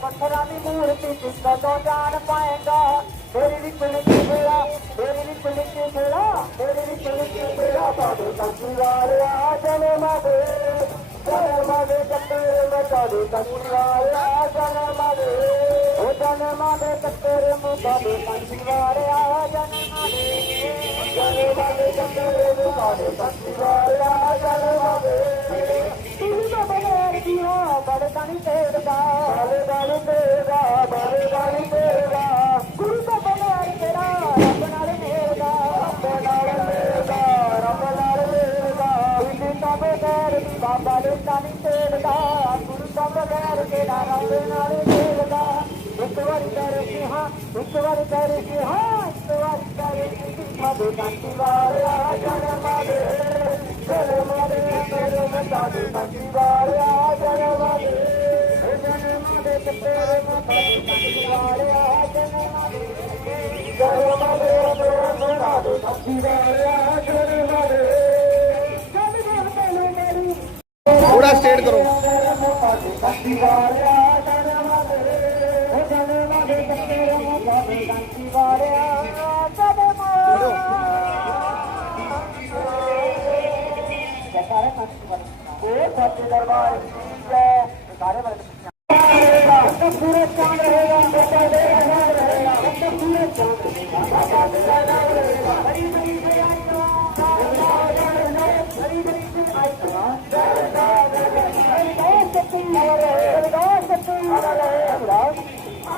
ਪੱਥਰਾਂ ਦੀ ਮੂਰਤੀ ਕਦੋਂ ਜਾਣ ਪਾਏਗਾ ਤੇਰੀ ਵੀ ਕੁਲਕੀ ਫੇਰਾ ਤੇਰੀ ਵੀ ਕੁਲਕੀ ਫੇਰਾ ਤੇਰੀ ਵੀ ਕੁਲਕੀ ਫੇਰਾ ਬਾਬੂ ਕੰਸੀ ਵਾਲਿਆ ਜਨੇ ਮਾਬੇ ਕਰੀ ਕੰਚਵਾਰਿਆ ਜਨਮ ਦੇ ਉਹ ਜਨਮ ਦੇ ਤੇਰੇ ਮੁਖਾ ਦੇ ਕੰਚਵਾਰਿਆ ਜਨਮ ਦੇ ਜਨਮ ਦੇ ਤੇਰੇ ਮੁਖਾ ਦੇ ਕੰਚਵਾਰਿਆ ਜਨਮ ਦੇ ਤੂੰ ਤਾਂ ਬਣਾ ਰਿਹਾ ਕਣੀ ਤੇਰੇ ਦਾ ਕਮਲਗਰ ਬਾਬਾ ਦੇ ਨਾਮੀ ਸੇਵਦਾ ਗੁਰੂ ਕਮਲਗਰ ਕੇ ਨਾਮ ਦੇ ਨਾਲ ਸੇਵਦਾ ਇੱਕ ਵਾਰ ਕਰ ਕੇ ਹਾਂ ਇੱਕ ਵਾਰ ਕਰ ਕੇ ਹਾਂ ਇੱਕ ਵਾਰ ਕਰ ਕੇ ਮਦੂ ਕੰਤੀ ਵਾਰਿਆ ਜਨਮਾ ਦੇ ਜਨਮਾ ਦੇ ਜਨਮ ਸਾਡੀ ਕੰਤੀ ਵਾਰਿਆ ਜਨਮਾ ਦੇ ਜਨਮਾ ਦੇ ਤੇਰੇ ਮਦੂ ਕੰਤੀ ਵਾਰਿਆ ਜਨਮਾ ਦੇ ਜਨਮਾ ਦੇ ਜਨਮ ਸਾਡੀ ਕੰਤੀ ਵਾਰਿਆ ਜਨਮਾ ਦੇ थोड़ा स्टेट करो पूरे चांद रहेगा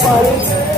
you.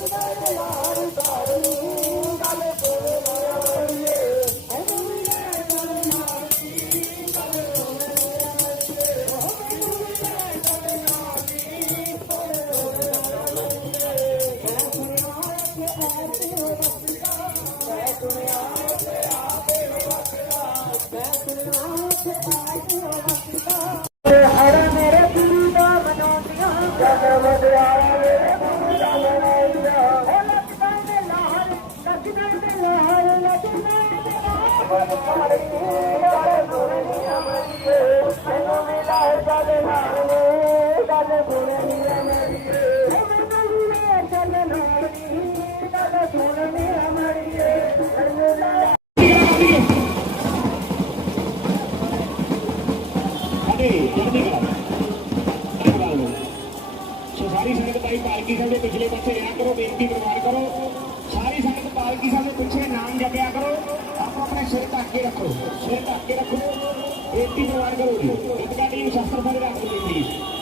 どうも。ਸਾਰੀ ਸੰਗਤ ਭਾਈ ਪਾਲਕੀ ਸਾਹਿਬ ਦੇ ਪਿਛਲੇ ਪਾਸੇ ਰਿਹਾ ਕਰੋ ਬੇਨਤੀ ਪ੍ਰਵਾਨ ਕਰੋ ਸਾਰੀ ਸੰਗਤ ਪਾਲਕੀ ਸਾਹਿਬ ਦੇ ਪਿੱਛੇ ਨਾਮ ਜਪਿਆ ਕਰੋ ਆਪੋ ਆਪਣੇ ਸਿਰ ਢੱਕ ਕੇ ਰੱਖੋ ਸਿਰ ਢੱਕ ਕੇ ਰੱਖੋ ਬੇਨਤੀ ਪ੍ਰਵਾਨ ਕਰੋ ਜੀ ਇਤਕਾ ਟੀਮ